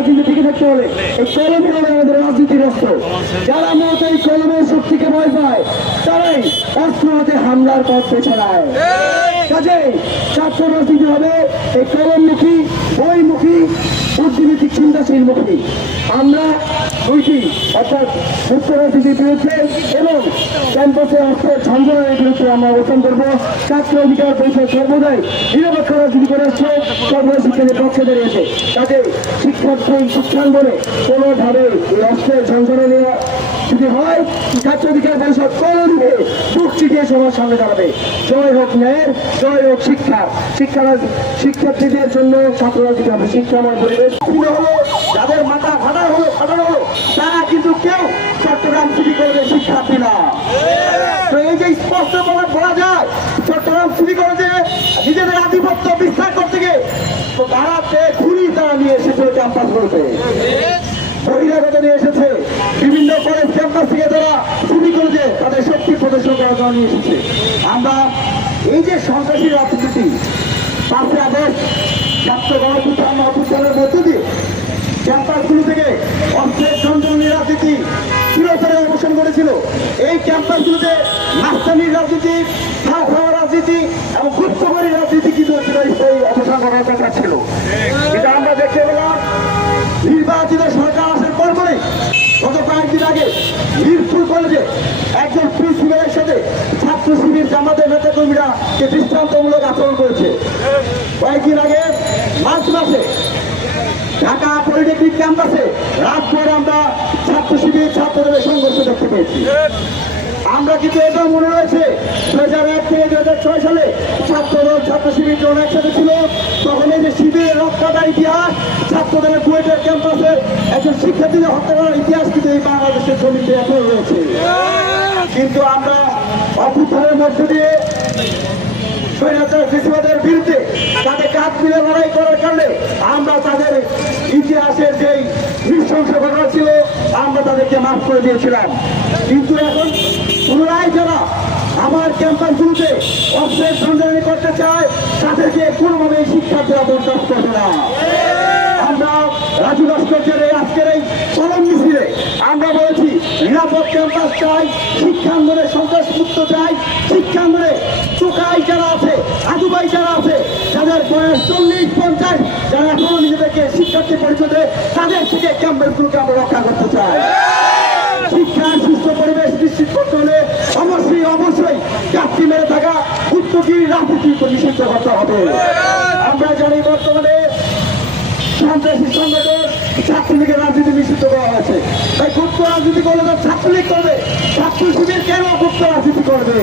রাজনীতি টিকে থাকতে হলে এই কলমই হবে আমাদের রাজনীতির অস্ত্র। যারা মত এই কলমের শক্তিকে ভয় পায় তারাই অস্ত্র হাতে হামলার পথ বেছে নেয়। কাজেই ছাত্র রাজনীতি হবে এই কলমমুখী, বইমুখী, বুদ্ধিভিত্তিক, চিন্তাশীলমুখী। আমরা দুইটি অর্থাৎ মুক্ত রাজনীতির বিরুদ্ধে এবং ক্যাম্পাসে অস্ত্রের ঝঞ্ঝনের বিরুদ্ধে আমরা অবস্থান করবো। ছাত্র অধিকার পরিষদ সর্বদাই নিরপেক্ষ রাজনীতি করে আসছে, সর্বদা শিক্ষার্থীর পক্ষে দাঁড়িয়েছে। কাজে শিক্ষাঙ্গনে কোনোভাবে এই অস্ত্রের ঝঞ্ঝনে নেওয়া যদি হয়, ছাত্র অধিকার পরিষদ কোনো দিকে বুক চিটিয়ে সবার সামনে দাঁড়াবে। জয় হোক ন্যায়ের, জয় হোক শিক্ষা। শিক্ষার্থীদের জন্য ছাত্র রাজনীতি হবে শিক্ষাময় পরিবেশ হলো। যাদের মাথা ফাটানো হলো তারা কিন্তু কেউ চট্টগ্রাম সিটি কলেজের শিক্ষার্থী না। তো এই যে স্পষ্ট বলা যায় চট্টগ্রাম সিটি কলেজে নিজেদের আধিপত্য বিস্তার করতে গিয়ে তারাতে খুনি তারা নিয়ে এসেছে ক্যাম্পাস করতে, বহিরাগত নিয়ে এসেছে বিভিন্ন কলেজ ক্যাম্পাস থেকে তারা সিটি কলেজে তাদের শক্তি প্রদর্শন করার জন্য নিয়ে এসেছে। আমরা এই যে সন্ত্রাসী রাজনীতি 5 আগস্ট ছাত্র গণঅভ্যুত্থানের মধ্য দিয়ে ক্যাম্পাসগুলো থেকে অস্ত্রের ঝঞ্ঝনী রাজনীতি চিরতরে অবসান করেছিল। এই ক্যাম্পাসগুলোতে মাস্তানির রাজনীতি, খাওয়া রাজনীতি এবং গুপ্তবাড়ি রাজনীতি কিন্তু সেই অবসান করার কথা ছিল। কিন্তু আমরা দেখতে পেলাম নির্বাচিত সরকার আসার পরপরই গত কয়েকদিন আগে মিরপুর কলেজে একজন প্রিন্সিপালের সাথে ছাত্র শিবির জামাতের নেতা কর্মীরা দৃষ্টান্তমূলক আচরণ করেছে। কয়েকদিন আগে মার্চ মাসে ঢাকা পলিটেকনিক ক্যাম্পাসে রাত পরে আমরা ছাত্র শিবির ছাত্রদের সংঘর্ষ দেখতে পেয়েছি। আমরা কিন্তু এটাও মনে রয়েছে 2001 থেকে 2006 সালে ছাত্রদল ছাত্র শিবির যখন একসাথে ছিল তখন এই যে শিবিরের রক্ষাটার ইতিহাস, ছাত্রদের বুয়েটের ক্যাম্পাসে একজন শিক্ষার্থীদের হত্যা করার ইতিহাস কিন্তু এই বাংলাদেশের জমিতে এখনো রয়েছে। কিন্তু আমরা অভ্যুত্থানের মধ্য দিয়ে স্বৈরাচার ফ্যাসিবাদের বিরুদ্ধে তাদের কাঁধ মিলে লড়াই করার কারণে আমরা তাদের ইতিহাসের যেই নৃশংস ঘটনা ছিল আমরা তাদেরকে মাফ করে দিয়েছিলাম। কিন্তু এখন পুনরায় যারা আমার ক্যাম্পাসগুলোতে অস্ত্রের সন্ধানী করতে চায় তাদেরকে কোনোভাবে শিক্ষার্থীরা বরদাস্ত করবে না। আমরা রাজু ভাস্কর্যের আজকের এই কলম মিছিলে আমরা বলেছি নিরাপদ ক্যাম্পাস চাই, শিক্ষাঙ্গনে সন্ত্রাসমুক্ত চাই, শিক্ষাঙ্গনে চোখাই যারা আছে, আদুবাই যারা আছে, যাদের বয়স 40-50, যারা এখনো নিজেদেরকে শিক্ষার্থী পরিষদে তাদের থেকে ক্যাম্পাসগুলোকে আমরা রক্ষা করতে চাই। শিক্ষার সুস্থ পরিবেশ নিশ্চিত করতে হলে অবশ্যই চাকরি মেরে থাকা উদ্যোগী রাজনীতি নিষিদ্ধ করতে হবে। আমরা জানি বর্তমানে সন্ত্রাসী সংগঠন ছাত্রলীগের রাজনীতি নিষিদ্ধ করা হয়েছে। তাই গুপ্ত রাজনীতি করলে ছাত্রলীগ করবে, ছাত্র শিবির কেন গুপ্ত রাজনীতি করবে?